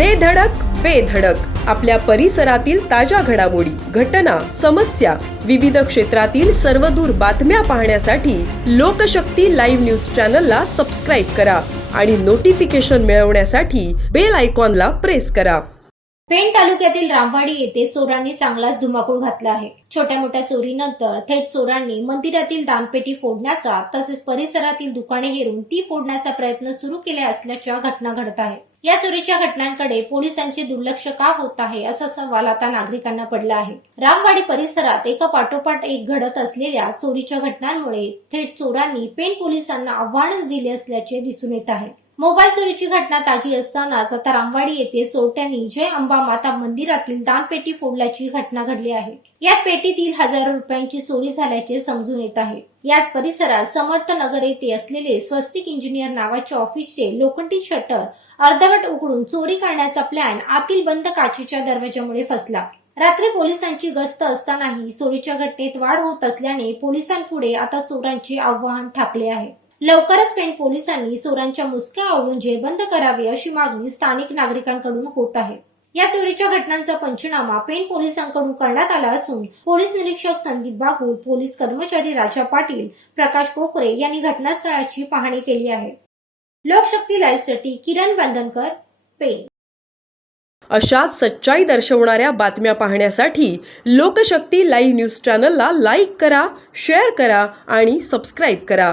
दे धडक बेधडक आपल्या परिसरातील ताज्या घडामोडी घटना समस्या विविध क्षेत्रातील सर्वदूर बातम्या पाहण्यासाठी लोकशक्ती लाईव्ह न्यूज चॅनलला सबस्क्राईब करा आणि नोटिफिकेशन मिळवण्यासाठी बेल आयकॉनला प्रेस करा. पेण तालुक्यातील रामवाडी येथे चोरांनी चांगलाच धुमाकूळ घातला आहे. छोट्या मोठ्या चोरीनंतर थेट चोरांनी मंदिरातील दानपेटी फोडण्याचा तसेच परिसरातील दुकाने हेरून ती फोडण्याचा प्रयत्न सुरू केले असल्याच्या घटना घडत आहेत. या चोरीच्या घटनांकडे पोलिसांचे दुर्लक्ष का होत आहे असा सवाल आता नागरिकांना पडला आहे. रामवाडी परिसरात एका पाठोपाठ एक घडत असलेल्या चोरीच्या घटनांमुळे थेट चोरांनी पेन पोलिसांना आव्हानच दिले असल्याचे दिसून येत आहे. मोबाईल चोरीची घटना ताजी असतानाच आता रामवाडी येथे चोरट्यांनी जय अंबा माता मंदिरातील दानपेटी फोडल्याची घटना घडली आहे. यात पेटीतील हजारो रुपयांची चोरी झाल्याचे समजून येत आहे. याच परिसरात समर्थ नगर येथे असलेले स्वस्तिक इंजिनियर नावाच्या ऑफिसचे लोखंडी शटर अर्धवट उघडून चोरी करण्याचा प्लॅन आतील बंद काचेच्या दरवाजामुळे फसला. रात्री पोलिसांची गस्त असतानाही चोरीच्या घटनेत वाढ होत असल्याने पोलिसांपुढे आता चोरांचे आव्हान ठाकले आहे. लवकरच पेण पोलिसांनी चोरांच्या मुसक्या आवळून जेरबंद करावे अशी मागणी स्थानिक नागरिकांकडून होत आहे. या चोरीच्या घटनांचा पंचनामा पेण पोलिसांकडून करण्यात आला असून पोलीस निरीक्षक संदीप बागुल पोलीस कर्मचारी राजा पाटील प्रकाश कोकरे यांनी घटनास्थळाची पाहणी केली आहे. लोकशक्ती लाईव्हसाठी किरण बंधनकर पेण अशाच सच्चाई दर्शवणाऱ्या बातम्या पाहण्यासाठी लोकशक्ती लाईव्ह न्यूज चॅनलला लाईक करा शेअर करा आणि सबस्क्राईब करा.